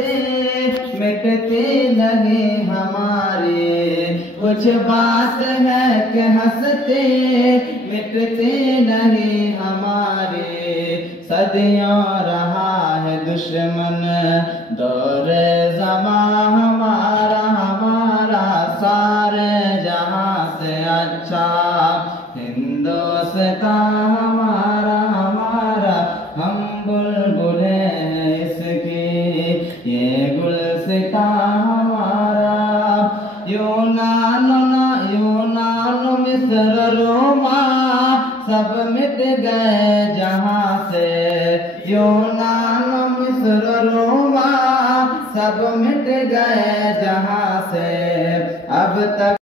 हंसते मिटते नहीं हमारे। कुछ बात है कि हंसते मिटते नहीं हमारे। सदियों रहा है दुश्मन दौर ज़मां हमारा, हमारा सारे जहां से अच्छा हिंदुस्तां हमारा, हमारा। हम बुलबुलें हैं इसकी ये गुलसितां हमारा। यूनान मिस्र रोमा सब मिट गए जहां से। यूनान मिस्र रोमा सब मिट गए जहां से। अब तक